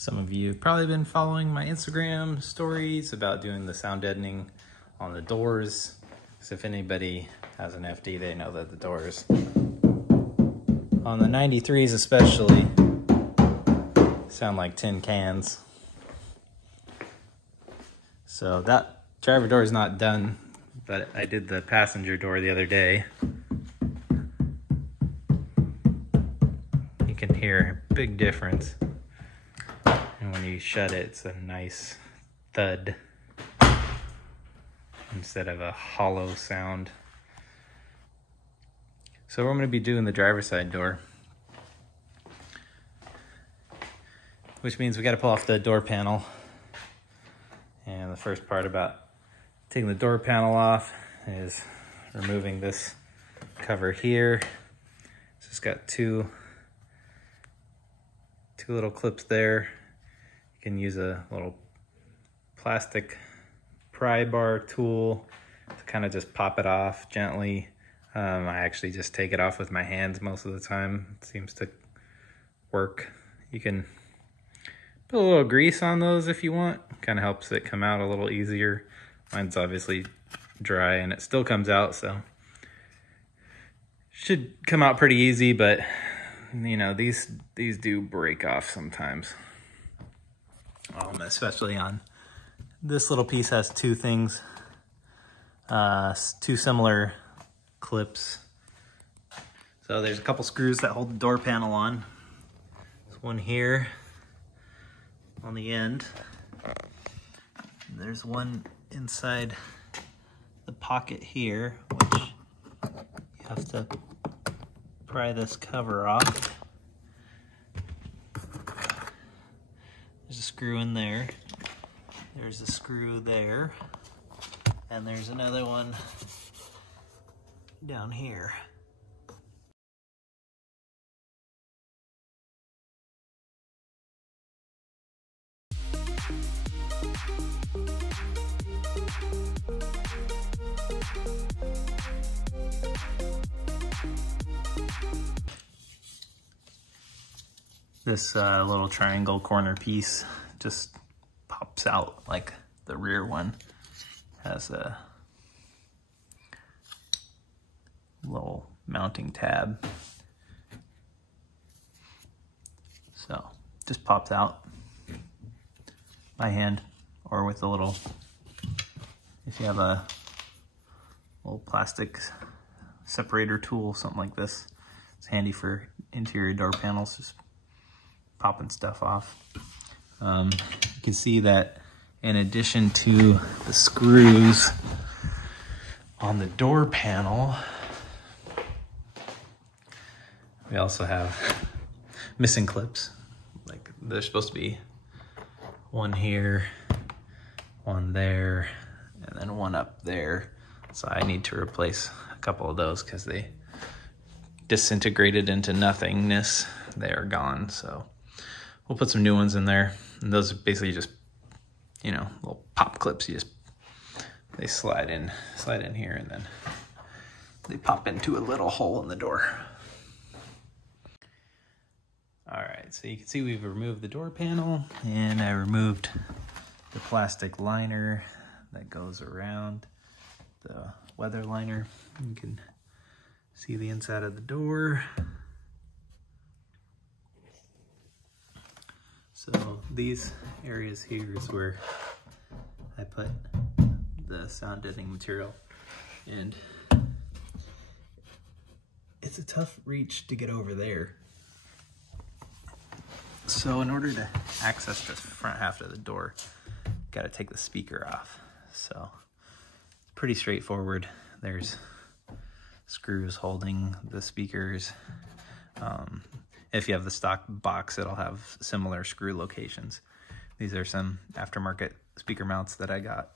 Some of you have probably been following my Instagram stories about doing the sound deadening on the doors. So if anybody has an FD, they know that the doors, on the 93s especially, sound like tin cans. So that driver door is not done, but I did the passenger door the other day. You can hear a big difference. And when you shut it, it's a nice thud instead of a hollow sound. So I'm going to be doing the driver's side door, which means we got to pull off the door panel. And the first part about taking the door panel off is removing this cover here. So it's got two little clips there. You can use a little plastic pry bar tool to kind of just pop it off gently. I actually just take it off with my hands most of the time. It seems to work. You can put a little grease on those if you want. Kind of helps it come out a little easier. Mine's obviously dry and it still comes out, so should come out pretty easy, but you know, these do break off sometimes. Especially on this little piece has two things, two similar clips. So there's a couple screws that hold the door panel on. There's one here on the end. There's one inside the pocket here, which you have to pry this cover off. There's a screw in there. There's a screw there. And there's another one down here. This little triangle corner piece just pops out like the rear one. Has a little mounting tab. So just pops out by hand or with a little, if you have a little plastic separator tool, something like this. It's handy for interior door panels, just popping stuff off. You can see that in addition to the screws on the door panel, we also have missing clips. Like there's supposed to be one here, one there, and then one up there. So I need to replace a couple of those because they disintegrated into nothingness. They are gone, so we'll put some new ones in there. And those are basically just, you know, little pop clips. They slide in here, and then they pop into a little hole in the door. All right, so you can see we've removed the door panel, and I removed the plastic liner that goes around the weather liner. You can see the inside of the door. So these areas here is where I put the sound deadening material, and it's a tough reach to get over there. So in order to access the front half of the door, got to take the speaker off. So pretty straightforward. There's screws holding the speakers. If you have the stock box, it'll have similar screw locations. These are some aftermarket speaker mounts that I got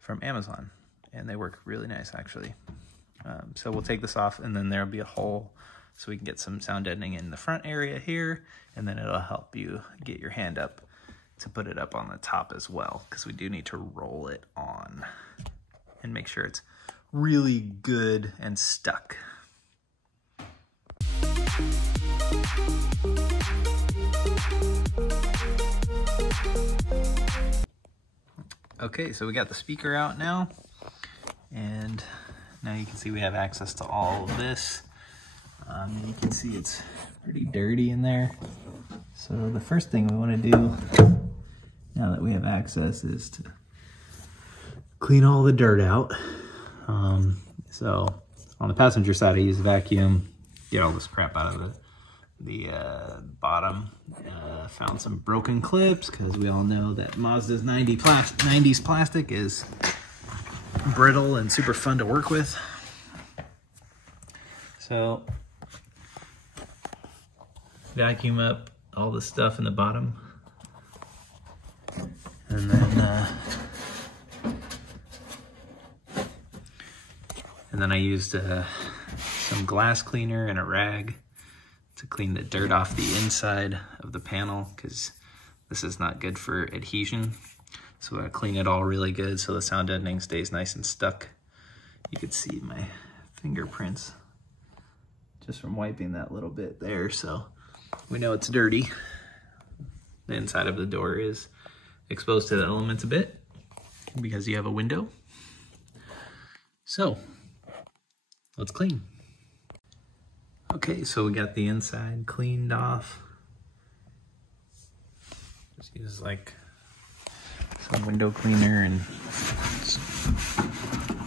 from Amazon, and they work really nice actually. So we'll take this off, and then there'll be a hole so we can get some sound deadening in the front area here, and then it'll help you get your hand up to put it up on the top as well, because we do need to roll it on and make sure it's really good and stuck. Okay, so we got the speaker out now, and now you can see we have access to all of this. You can see it's pretty dirty in there. So the first thing we want to do, now that we have access, is to clean all the dirt out. So on the passenger side, I use a vacuum, get all this crap out of the bottom. Found some broken clips, because we all know that Mazda's 90s plastic is brittle and super fun to work with. So vacuum up all the stuff in the bottom, and then I used some glass cleaner and a rag to clean the dirt off the inside of the panel, because this is not good for adhesion. So I clean it all really good so the sound deadening stays nice and stuck. You can see my fingerprints just from wiping that little bit there, so we know it's dirty. The inside of the door is exposed to the elements a bit because you have a window. So let's clean. Okay, so we got the inside cleaned off. Just use like some window cleaner and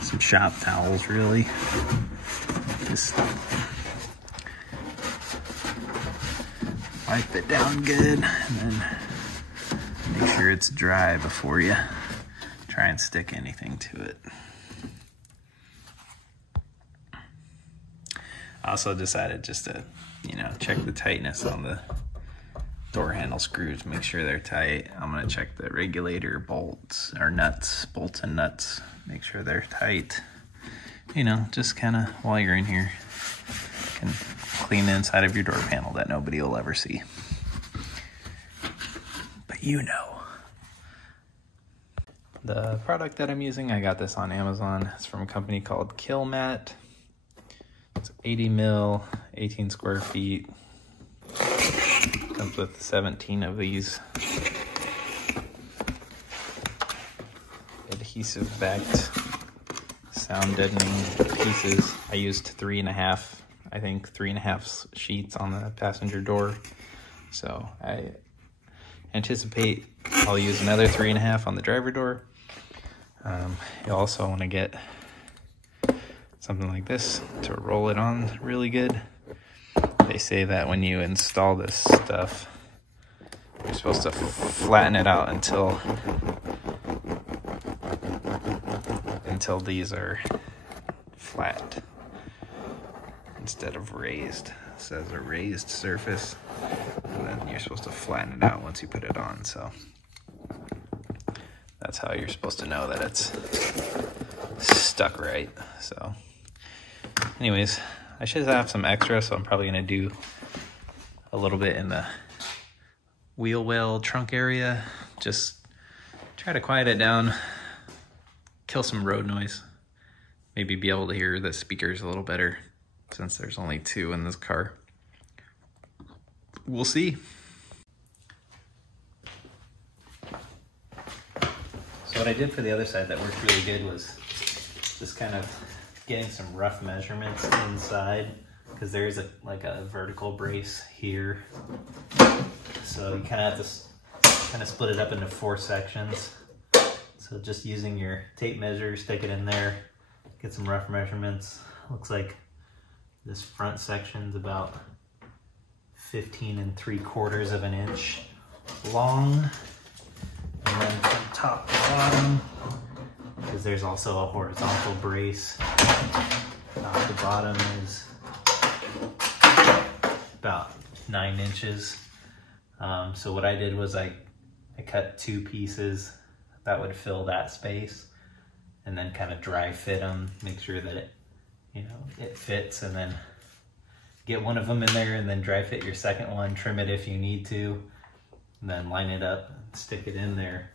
some shop towels, really. Just wipe it down good, and then make sure it's dry before you try and stick anything to it. I also decided just to, check the tightness on the door handle screws, make sure they're tight. I'm gonna check the regulator bolts or nuts, bolts and nuts, make sure they're tight. Just kind of while you're in here, you can clean the inside of your door panel that nobody will ever see. But the product that I'm using, I got this on Amazon. It's from a company called Killmat. It's 80 mil, 18 square feet. Comes with 17 of these adhesive backed sound deadening pieces. I used 3.5 sheets on the passenger door. So I anticipate I'll use another 3.5 on the driver door. You also want to get something like this to roll it on really good. They say that when you install this stuff, you're supposed to flatten it out until these are flat instead of raised. It says a raised surface, and then you're supposed to flatten it out once you put it on. So that's how you're supposed to know that it's stuck right. So anyways, I should have some extra, so I'm probably gonna do a little bit in the wheel well trunk area. Just try to quiet it down, kill some road noise, maybe be able to hear the speakers a little better since there's only 2 in this car. We'll see. So what I did for the other side that worked really good was just kind of getting some rough measurements inside, because there is a vertical brace here. So you kind of have to split it up into 4 sections. So just using your tape measure, stick it in there, get some rough measurements. Looks like this front section's about 15 3/4 of an inch long. And then from top to bottom, because there's also a horizontal brace, top to bottom is about 9 inches. So what I did was I cut 2 pieces that would fill that space, and then kind of dry fit them, make sure that it fits, and then get one of them in there, and then dry fit your second one, trim it if you need to, and then line it up and stick it in there.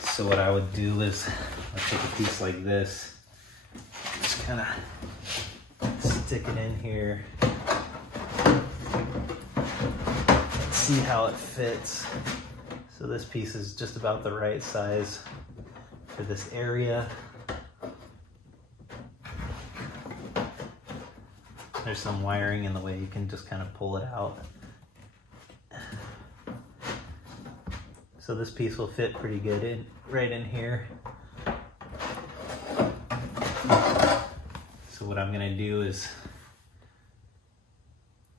So what I would do is I'd take a piece like this, just kind of stick it in here. Let's see how it fits. So this piece is just about the right size for this area. There's some wiring in the way, you can just kind of pull it out. So this piece will fit pretty good right in here. So what I'm gonna do is,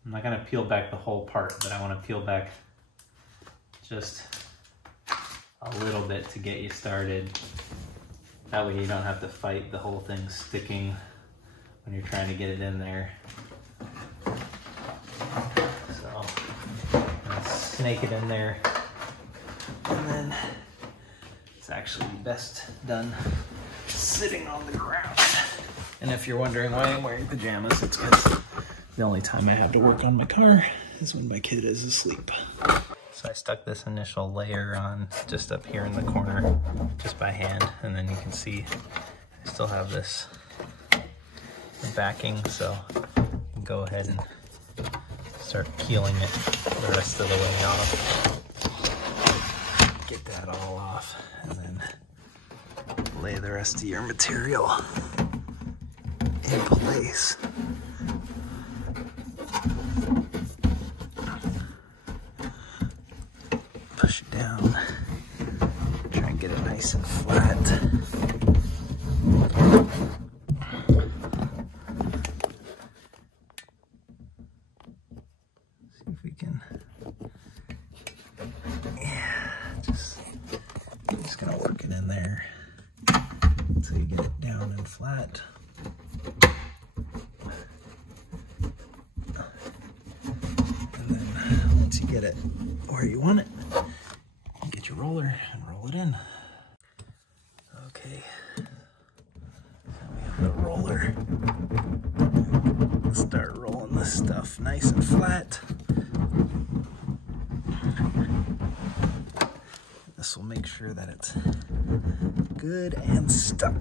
I'm not gonna peel back the whole part, but I wanna peel back just a little bit to get you started. That way you don't have to fight the whole thing sticking when you're trying to get it in there. So, snake it in there. And then it's actually best done sitting on the ground. And if you're wondering why I'm wearing pajamas, it's because the only time I have to work on my car is when my kid is asleep. So I stuck this initial layer on just up here in the corner, just by hand. And then you can see I still have this backing, so you can go ahead and start peeling it the rest of the way off. Get that all off, and then lay the rest of your material in place. Push it down, try and get it nice and flat. See if we can, yeah, I'm just gonna work it in there until you get it down and flat. And then once you get it where you want it, get your roller and roll it in. Okay, so we have the roller. Let's start rolling this stuff nice and flat. This will make sure that it's good and stuck.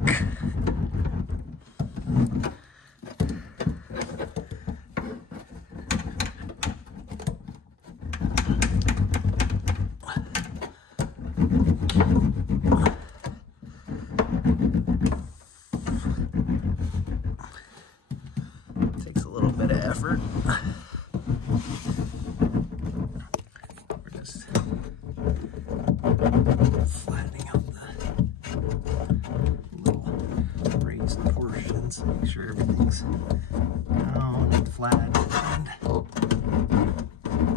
Takes a little bit of effort. We're just flattening out the little raised portions, make sure everything's down and flat and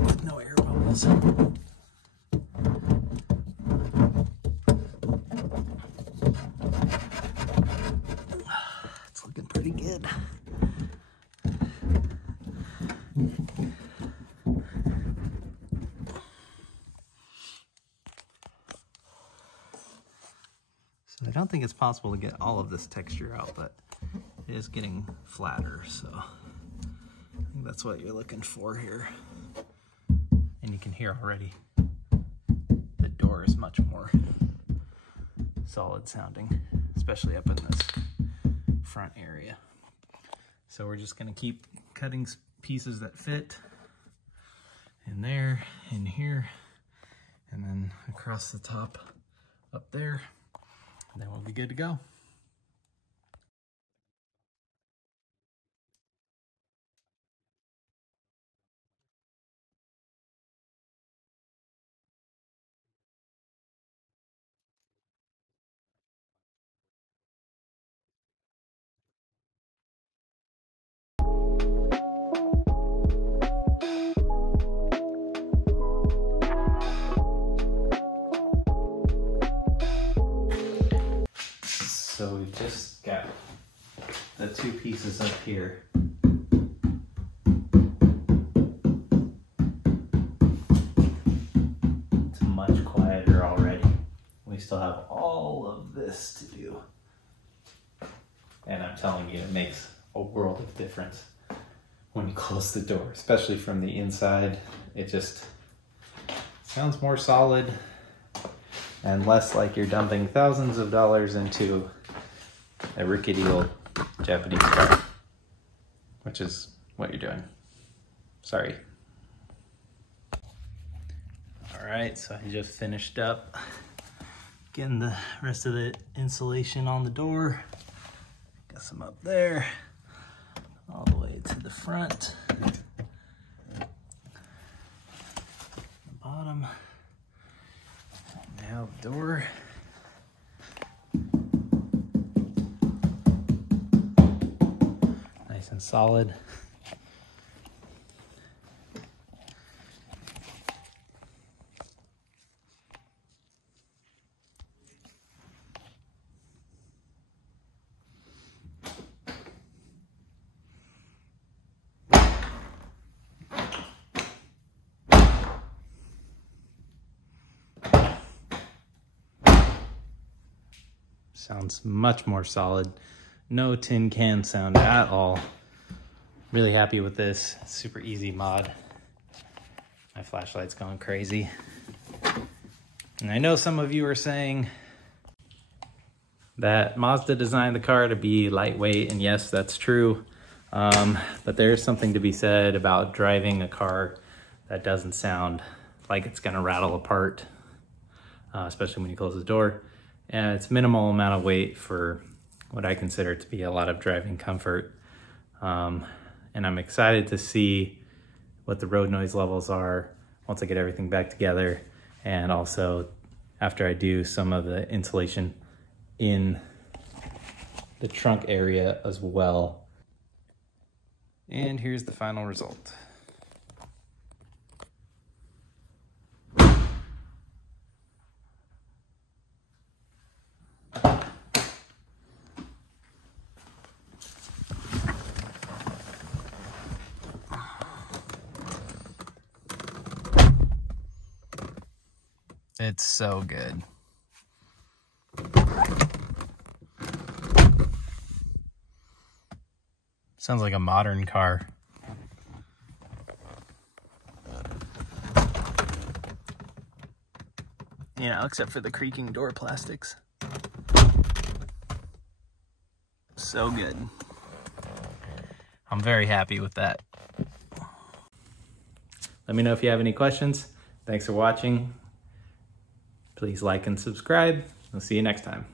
with no air bubbles. It's looking pretty good. So I don't think it's possible to get all of this texture out, but it is getting flatter, so I think that's what you're looking for here. And you can hear already the door is much more solid sounding, especially up in this front area. So we're just gonna keep cutting pieces that fit in there, in here, and then across the top up there, and then we'll be good to go. So we've just got the two pieces up here. It's much quieter already. We still have all of this to do. And I'm telling you, it makes a world of difference when you close the door, especially from the inside. It just sounds more solid and less like you're dumping thousands of dollars into a rickety old Japanese car. which is what you're doing. Sorry. All right, so I just finished up getting the rest of the insulation on the door. Got some up there, all the way to the front. The bottom. Now the door. Nice and solid. Sounds much more solid. No tin can sound at all. Really happy with this. Super easy mod. My flashlight's going crazy. And I know some of you are saying that Mazda designed the car to be lightweight, and yes, that's true. But there's something to be said about driving a car that doesn't sound like it's gonna rattle apart, especially when you close the door. And it's minimal amount of weight for what I consider to be a lot of driving comfort. And I'm excited to see what the road noise levels are once I get everything back together, and also after I do some of the insulation in the trunk area as well. And here's the final result. It's so good. Sounds like a modern car. You know, except for the creaking door plastics. So good. I'm very happy with that. Let me know if you have any questions. Thanks for watching. Please like and subscribe. I'll see you next time.